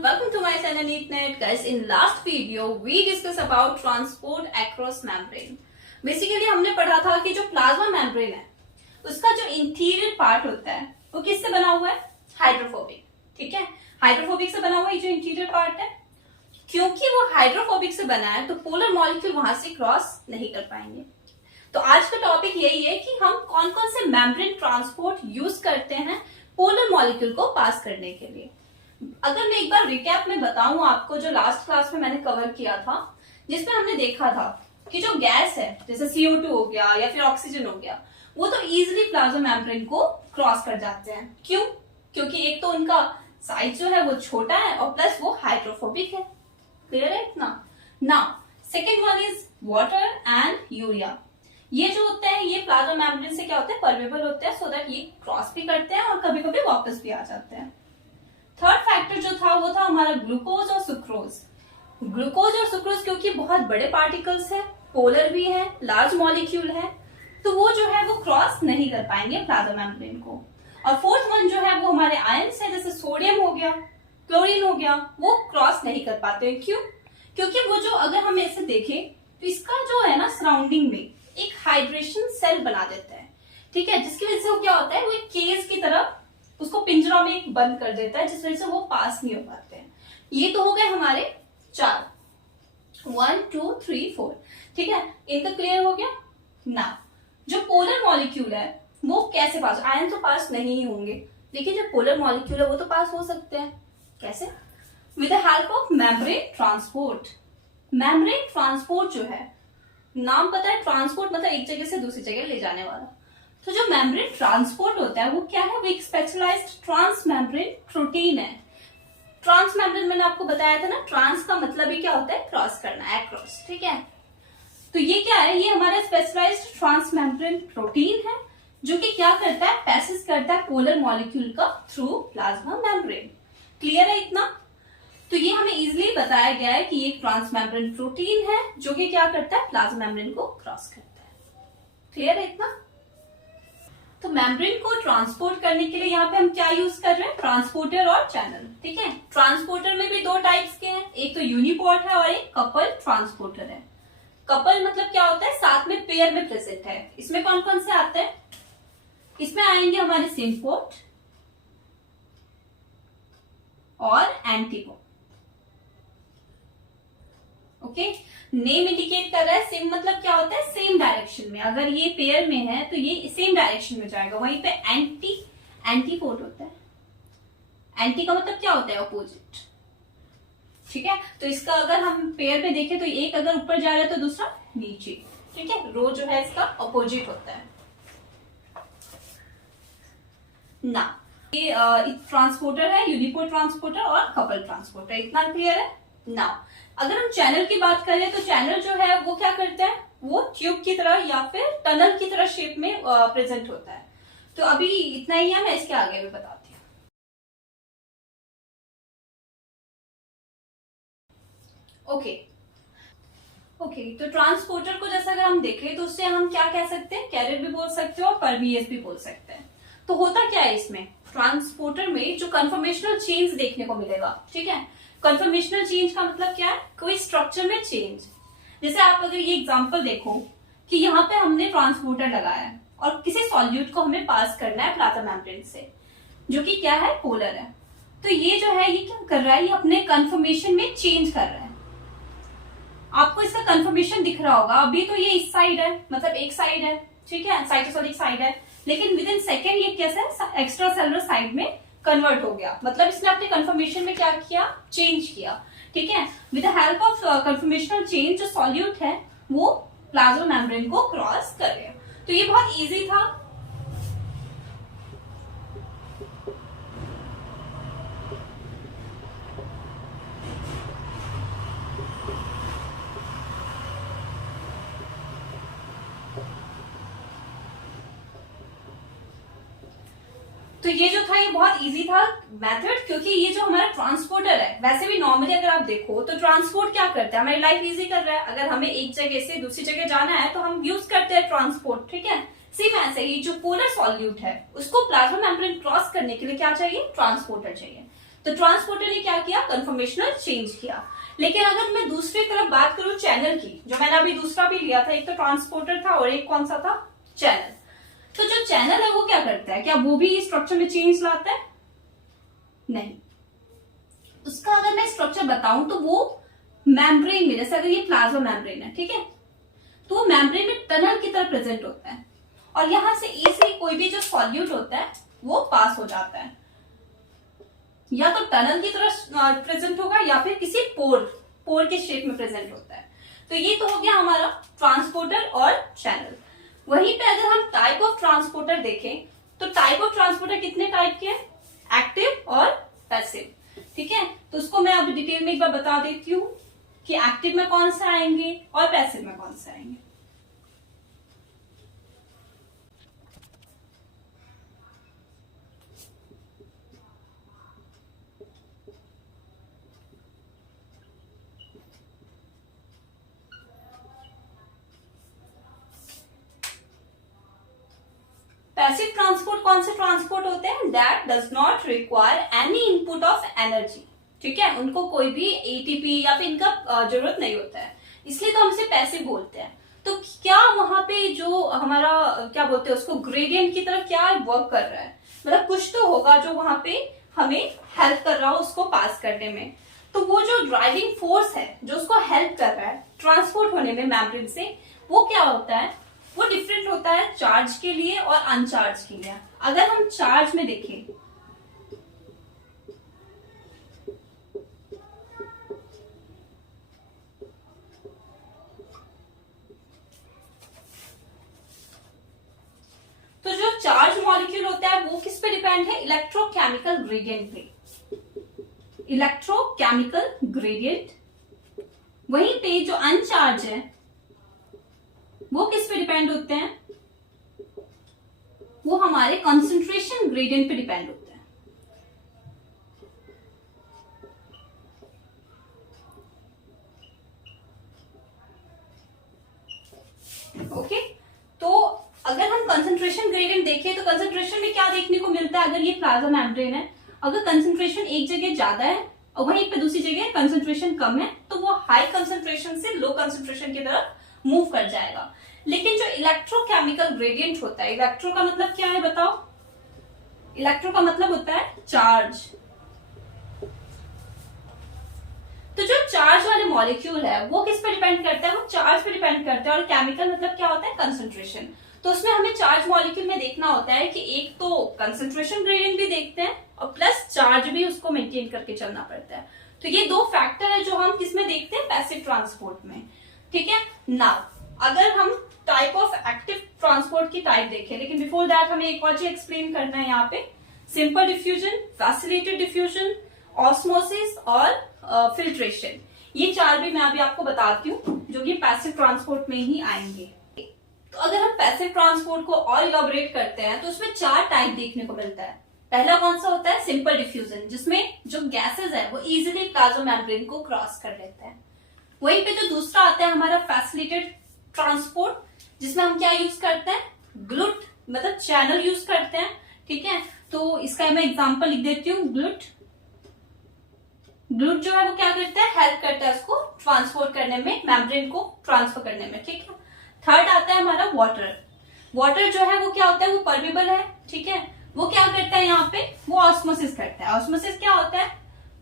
everyone, welcome to my channel NeatNet. Guys, in last video we discuss about transport across membrane. Basically हमने पढ़ा था कि जो plasma membrane है उसका जो इंटीरियर पार्ट होता है वो किससे बना हुआ है? हाइड्रोफोबिक. ठीक है, हाइड्रोफोबिक से बना हुआ है जो इंटीरियर पार्ट है. क्योंकि वो हाइड्रोफोबिक से बना है तो पोलर मॉलिक्यूल वहां से क्रॉस नहीं कर पाएंगे. तो आज का टॉपिक यही है कि हम कौन कौन से मेम्ब्रेन ट्रांसपोर्ट यूज करते हैं पोलर मॉलिक्यूल को पास करने के लिए. अगर मैं एक बार रिकैप में बताऊं आपको, जो लास्ट क्लास में मैंने कवर किया था जिसमें हमने देखा था कि जो गैस है जैसे CO2 हो गया या फिर ऑक्सीजन हो गया, वो तो इजीली प्लाज्मा मेम्ब्रेन को क्रॉस कर जाते हैं. क्यों? क्योंकि एक तो उनका साइज जो है वो छोटा है और प्लस वो हाइड्रोफोबिक है. क्लियर है इतना? Now second one is water and urea. ये जो होते हैं ये प्लाज्मा मेम्ब्रेन से क्या होते हैं? परमेबल होते हैं, सो दैट ये क्रॉस भी करते हैं और कभी कभी वापस भी आ जाते हैं. थर्ड फैक्टर जो था वो था हमारा ग्लूकोज और सुक्रोज. ग्लूकोज और सुक्रोज क्योंकि बहुत बड़े पार्टिकल्स है, पोलर भी है, लार्ज मॉलिक्यूल है, तो वो जो है वो क्रॉस नहीं कर पाएंगे प्लाज्मा मेम्ब्रेन को. और फोर्थ वन जो है वो हमारे आयन्स है, जैसे सोडियम हो गया, क्लोरीन हो गया, वो क्रॉस नहीं कर पाते हैं. क्यों? क्योंकि वो जो अगर हम ऐसे देखें तो इसका जो है ना सराउंडिंग में एक हाइड्रेशन सेल बना देता है. ठीक है, जिसकी वजह से वो क्या होता है, वो एक केज की तरह उसको पिंजरा में एक बंद कर देता है, जिस वजह से वो पास नहीं हो पाते हैं. ये तो हो गए हमारे 4, 1 2 3 4. ठीक है, इनका क्लियर हो गया. ना जो पोलर मॉलिक्यूल है वो कैसे पास? आयन तो पास नहीं होंगे, लेकिन जो पोलर मॉलिक्यूल है वो तो पास हो सकते हैं. कैसे? With the help of membrane transport. Membrane transport जो है, नाम पता है, ट्रांसपोर्ट मतलब एक जगह से दूसरी जगह ले जाने वाला. तो जो मेम्ब्रेन ट्रांसपोर्ट होता है वो क्या है? वो एक स्पेशलाइज्ड ट्रांस मेम्ब्रेन प्रोटीन है. ट्रांस मेम्ब्रेन मैंने आपको बताया था ना, ट्रांस का मतलब ही क्या होता है? क्रॉस करना, एक्रॉस. ठीक है, तो ये क्या है? ये हमारा स्पेशलाइज्ड ट्रांस मेम्ब्रेन प्रोटीन है जो कि क्या करता है? पैसेज करता है पोलर मॉलिक्यूल का थ्रू प्लाज्मा मेम्ब्रेन. क्लियर है इतना? तो ये हमें इजिली बताया गया है कि ये ट्रांस मेम्ब्रेन प्रोटीन है जो कि क्या करता है? प्लाज्मा मेम्ब्रेन को क्रॉस करता है. क्लियर है इतना? तो मेम्ब्रेन को ट्रांसपोर्ट करने के लिए यहाँ पे हम क्या यूज कर रहे हैं? ट्रांसपोर्टर और चैनल. ठीक है, ट्रांसपोर्टर में भी 2 टाइप्स के हैं, एक तो यूनिपोर्ट है और एक कपल ट्रांसपोर्टर है. कपल मतलब क्या होता है? साथ में पेयर में प्रेजेंट है. इसमें कौन कौन से आते हैं? इसमें आएंगे हमारे सिम्पोर्ट और एंटीपोर्ट. ओके, नेम इंडिकेट कर रहा है. सेम मतलब क्या होता है? सेम डायरेक्शन में. अगर ये पेयर में है तो ये सेम डायरेक्शन में जाएगा. वहीं पे एंटीपोर्ट होता है. एंटी का मतलब क्या होता है? अपोजिट. ठीक है, तो इसका अगर हम पेयर में देखें तो एक अगर ऊपर जा रहा है तो दूसरा नीचे. ठीक है, रो जो है इसका अपोजिट होता है ना. ये ट्रांसपोर्टर है, यूनिपोर्ट ट्रांसपोर्टर और कपल ट्रांसपोर्टर. इतना क्लियर है ना. अगर हम चैनल की बात करें तो चैनल जो है वो क्या करता है? वो ट्यूब की तरह या फिर टनल की तरह शेप में प्रेजेंट होता है. तो अभी इतना ही है, मैं इसके आगे भी बताती हूँ. ओके, तो ट्रांसपोर्टर को जैसा अगर हम देखें तो उससे हम क्या कह सकते हैं? कैरियर भी बोल सकते हो और परवियस भी बोल सकते हैं. तो होता क्या है इसमें? ट्रांसपोर्टर में जो कन्फर्मेशनल चेंज देखने को मिलेगा. ठीक है, कन्फर्मेशनल चेंज का मतलब क्या है? कोई स्ट्रक्चर में चेंज. जैसे आप अगर ये एग्जांपल देखो कि यहाँ पे हमने ट्रांसपोर्टर लगाया है और किसी सॉल्यूट को हमें पास करना है प्लाज्मा मेम्ब्रेन से, जो कि क्या है? पोलर है. तो ये जो है ये क्या कर रहा है? ये अपने कन्फर्मेशन में चेंज कर रहा है. आपको इसका कन्फर्मेशन दिख रहा होगा. अभी तो ये इस साइड है, मतलब एक साइड है. ठीक है, साइटोसोलिक साइड है, लेकिन विद इन सेकेंड ये कैसे एक्स्ट्रा सेलुलर साइड में कन्वर्ट हो गया. मतलब इसने अपने कन्फर्मेशन में क्या किया? चेंज किया. ठीक है, with the help of conformational change जो सॉल्यूट है वो प्लाज्मा मेम्ब्रेन को क्रॉस कर रहे हैं. तो ये बहुत इजी था. तो ये जो था ये बहुत इजी था मेथड, क्योंकि ये जो हमारा ट्रांसपोर्टर है, वैसे भी नॉर्मली अगर आप देखो तो ट्रांसपोर्ट क्या करता है? हमारी लाइफ इजी कर रहा है. अगर हमें एक जगह से दूसरी जगह जाना है तो हम यूज करते हैं ट्रांसपोर्ट. ठीक है, सेम ऐसे ही जो पोलर सॉल्यूट है उसको प्लाज्मा मेम्ब्रेन क्रॉस करने के लिए क्या चाहिए? ट्रांसपोर्टर चाहिए. तो ट्रांसपोर्टर ने क्या किया, कन्फॉर्मेशनल चेंज किया। लेकिन अगर मैं दूसरी तरफ बात करूं चैनल की, जो मैंने अभी दूसरा भी लिया था, एक तो ट्रांसपोर्टर था और एक कौन सा था, चैनल। तो जो चैनल है वो क्या करता है, क्या वो भी स्ट्रक्चर में चेंज लाता है, नहीं। उसका अगर मैं स्ट्रक्चर बताऊं तो वो मेम्ब्रेन में, जैसे अगर ये प्लाज्मा मेम्ब्रेन है, ठीक है, तो वो मेम्ब्रेन में टनल की तरह प्रेजेंट होता है और यहां से इजीली कोई भी जो सॉल्यूट होता है वो पास हो जाता है, या तो टनल की तरह प्रेजेंट होगा या फिर किसी पोर के शेप में प्रेजेंट होता है। तो ये तो हो गया हमारा ट्रांसपोर्टर और चैनल। वहीं पे अगर हम टाइप ऑफ ट्रांसपोर्टर देखें तो टाइप ऑफ ट्रांसपोर्टर कितने टाइप के हैं, एक्टिव और पैसिव, ठीक है। तो उसको मैं अब डिटेल में एक बार बता देती हूँ कि एक्टिव में कौन से आएंगे और पैसिव में कौन से आएंगे। पैसिव ट्रांसपोर्ट कौन से ट्रांसपोर्ट होते हैं, that does not require any input of energy, ठीक है, उनको कोई भी एटीपी या फिर इनका जरूरत नहीं होता है, इसलिए तो हम इसे पैसिव बोलते हैं। तो क्या वहां पे जो हमारा क्या बोलते हैं उसको, ग्रेडियंट की तरफ क्या वर्क कर रहा है, मतलब कुछ तो होगा जो वहां पे हमें हेल्प कर रहा हो उसको पास करने में। तो वो जो ड्राइविंग फोर्स है जो उसको हेल्प कर रहा है ट्रांसपोर्ट होने में मेम्ब्रेन से, वो क्या होता है, वो डिफरेंट होता है चार्ज के लिए और अनचार्ज के लिए। अगर हम चार्ज में देखें तो जो चार्ज मॉलिक्यूल होता है वो किस पे डिपेंड है, इलेक्ट्रोकेमिकल ग्रेडियंट पे, इलेक्ट्रोकेमिकल ग्रेडियंट। वहीं पे जो अनचार्ज है वो किस पे डिपेंड होते हैं, वो हमारे कंसंट्रेशन ग्रेडियंट पे डिपेंड होते हैं। ओके, तो अगर हम कंसंट्रेशन ग्रेडियंट देखें तो कंसंट्रेशन में क्या देखने को मिलता है, अगर ये प्लाज्मा मेम्ब्रेन है, अगर कंसंट्रेशन एक जगह ज्यादा है और वहीं पे दूसरी जगह कंसंट्रेशन कम है तो वो हाई कंसंट्रेशन से लो कंसंट्रेशन की तरफ मूव कर जाएगा। लेकिन जो इलेक्ट्रोकेमिकल ग्रेडियंट होता है, इलेक्ट्रो का मतलब क्या है बताओ, इलेक्ट्रो का मतलब होता है चार्ज। तो जो चार्ज वाले मॉलिक्यूल है वो किस पे डिपेंड करता है, वो चार्ज पे डिपेंड करता है। और केमिकल मतलब क्या होता है, कंसंट्रेशन। तो उसमें हमें चार्ज मॉलिक्यूल में देखना होता है कि एक तो कंसंट्रेशन ग्रेडियंट भी देखते हैं और प्लस चार्ज भी उसको मेंटेन करके चलना पड़ता है। तो ये दो फैक्टर है जो हम किसमें देखते हैं, पैसिव ट्रांसपोर्ट में, ठीक है। नाउ अगर हम टाइप ऑफ एक्टिव ट्रांसपोर्ट की टाइप देखें, लेकिन बिफोर दैट हमें एक और चीज एक्सप्लेन करना है यहाँ पे, simple diffusion, facilitated diffusion, osmosis और फिल्ट्रेशन। ये चार भी मैं अभी आपको बताती हूँ जो कि पैसिव ट्रांसपोर्ट में ही आएंगे। तो अगर हम पैसिव ट्रांसपोर्ट को और इलॉबरेट करते हैं तो उसमें चार टाइप देखने को मिलता है। पहला कौन सा होता है, सिंपल डिफ्यूजन, जिसमें जो गैसेज है वो इजीली प्लाज्मा मेम्ब्रेन को क्रॉस कर लेते हैं। वहीं पे जो दूसरा आता है हमारा फैसिलिटेड ट्रांसपोर्ट, जिसमें हम क्या यूज करते हैं, ग्लूट मतलब चैनल यूज करते हैं, ठीक है। तो इसका मैं एग्जांपल लिख देती हूँ, ग्लूट जो है वो क्या करता है, हेल्प करता है उसको ट्रांसपोर्ट करने में, मेम्ब्रेन को ट्रांसफर करने में, ठीक है। थर्ड आता है हमारा वाटर जो है वो क्या होता है, वो परमेबल है, ठीक है। वो क्या करता है यहाँ पे, वो ऑस्मोसिस करता है। ऑस्मोसिस क्या होता है,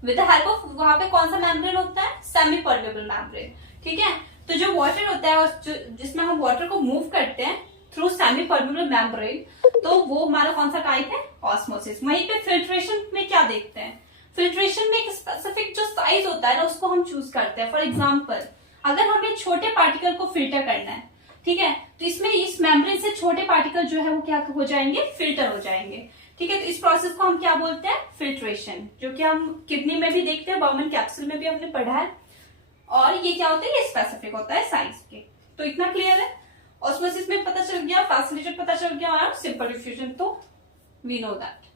विद द हेल्प ऑफ, वहां पे कौन सा मेम्ब्रेन होता है, सेमी परमेबल मेम्ब्रेन, ठीक है। तो जो वाटर होता है जिसमें हम वाटर को मूव करते हैं थ्रू सेमी परमेबल मेम्ब्रेन, तो वो हमारा कौन सा टाइप है, ऑस्मोसिस। वहीं पे फिल्ट्रेशन में क्या देखते हैं, फिल्ट्रेशन में एक स्पेसिफिक जो साइज होता है ना उसको हम चूज करते हैं। फॉर एग्जाम्पल अगर हमें छोटे पार्टिकल को फिल्टर करना है, ठीक है, तो इसमें इस मेम्ब्रेन से छोटे पार्टिकल जो है वो क्या हो जाएंगे, फिल्टर हो जाएंगे, ठीक है। तो इस प्रोसेस को हम क्या बोलते हैं, फिल्ट्रेशन, जो कि हम किडनी में भी देखते हैं, बाउमन कैप्सूल में भी हमने पढ़ा है। और ये क्या होता है, ये स्पेसिफिक होता है साइज के। तो इतना क्लियर है, ऑस्मोसिस में पता चल गया, फैसिलिटेड पता चल गया और सिंपल डिफ्यूजन तो we know that.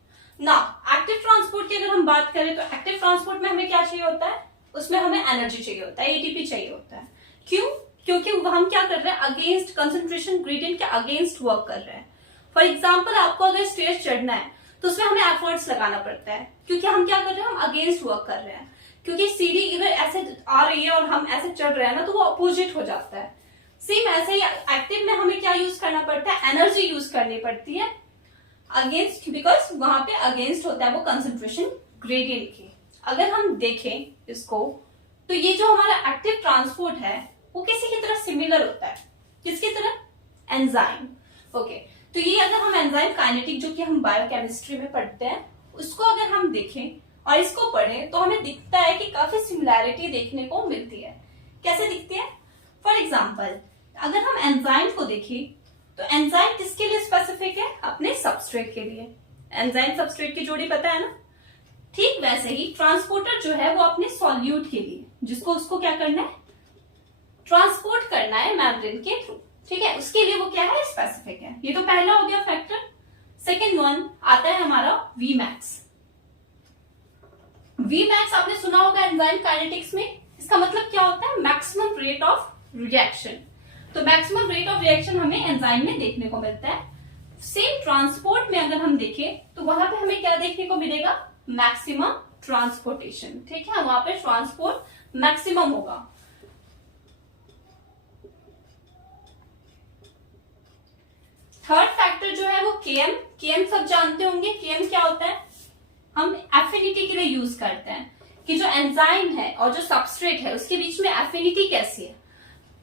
Now active transport की अगर हम बात करें तो एक्टिव ट्रांसपोर्ट में हमें क्या चाहिए होता है, उसमें हमें एनर्जी चाहिए होता है, एटीपी चाहिए होता है। क्यों, क्योंकि हम क्या कर रहे हैं, अगेंस्ट कंसंट्रेशन ग्रेडियंट के अगेंस्ट वर्क कर रहे हैं। फॉर एग्जाम्पल आपको अगर स्टेज चढ़ना है तो उसमें हमें एफर्ट्स लगाना पड़ता है, क्योंकि हम क्या कर रहे हैं, हम अगेंस्ट वर्क कर रहे हैं, क्योंकि सीढ़ी इधर ऐसे आ रही है और हम ऐसे चढ़ रहे हैं ना, तो वो अपोजिट हो जाता है। सेम ऐसे ही एक्टिव में हमें क्या यूज करना पड़ता है, एनर्जी यूज करनी पड़ती है अगेंस्ट, बिकॉज वहां पे अगेंस्ट होता है वो कंसंट्रेशन ग्रेडियंट की। अगर हम देखें इसको, तो ये जो हमारा एक्टिव ट्रांसपोर्ट है वो किसी की तरह सिमिलर होता है, किसकी तरह, एंजाइम। ओके, तो ये अगर हम एंजाइम काइनेटिक जो कि हम बायोकेमिस्ट्री में पढ़ते हैं, उसको अगर हम देखें और इसको पढ़ें तो हमें दिखता है कि काफी सिमिलैरिटी देखने को मिलती है। कैसे दिखती है? फॉर एग्जाम्पल, अगर हम एंजाइम को देखें तो एंजाइम किसके लिए स्पेसिफिक है, अपने सबस्ट्रेट के लिए। एंजाइम सबस्ट्रेट की जोड़ी पता है ना। ठीक वैसे ही ट्रांसपोर्टर जो है वो अपने सॉल्यूट के लिए, जिसको उसको क्या करना है, ट्रांसपोर्ट करना है मेम्ब्रेन के थ्रू, ठीक है, उसके लिए वो क्या है, स्पेसिफिक है। ये तो पहला हो गया फैक्टर। सेकेंड वन आता है हमारा वी मैक्स। वी मैक्स आपने सुना होगा एंजाइम काइनेटिक्स में, इसका मतलब क्या होता है, मैक्सिमम रेट ऑफ रिएक्शन। तो मैक्सिमम रेट ऑफ रिएक्शन हमें एंजाइम में देखने को मिलता है। सेम ट्रांसपोर्ट में अगर हम देखें तो वहां पे हमें क्या देखने को मिलेगा, मैक्सिमम ट्रांसपोर्टेशन, ठीक है, वहां पे ट्रांसपोर्ट मैक्सिमम होगा। थर्ड फैक्टर जो है वो केएम। केएम सब जानते होंगे, केएम क्या होता है, हम एफिनिटी के लिए यूज करते हैं कि जो एंजाइम है और जो सबस्ट्रेट है उसके बीच में एफिनिटी कैसी है।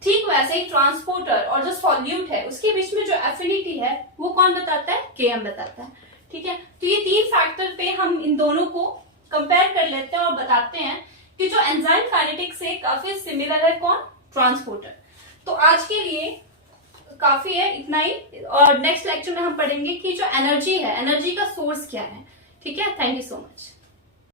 ठीक वैसे ही ट्रांसपोर्टर और जो सॉल्यूट है उसके बीच में जो एफिनिटी है वो कौन बताता है, केएम बताता है, ठीक है। तो ये तीन फैक्टर पे हम इन दोनों को कंपेयर कर लेते हैं और बताते हैं कि जो एंजाइम काइनेटिक्स से काफी सिमिलर है कौन, ट्रांसपोर्टर। तो आज के लिए काफी है, इतना ही, और नेक्स्ट लेक्चर में हम पढ़ेंगे कि जो एनर्जी है, एनर्जी का सोर्स क्या है, ठीक है। Thank you so much.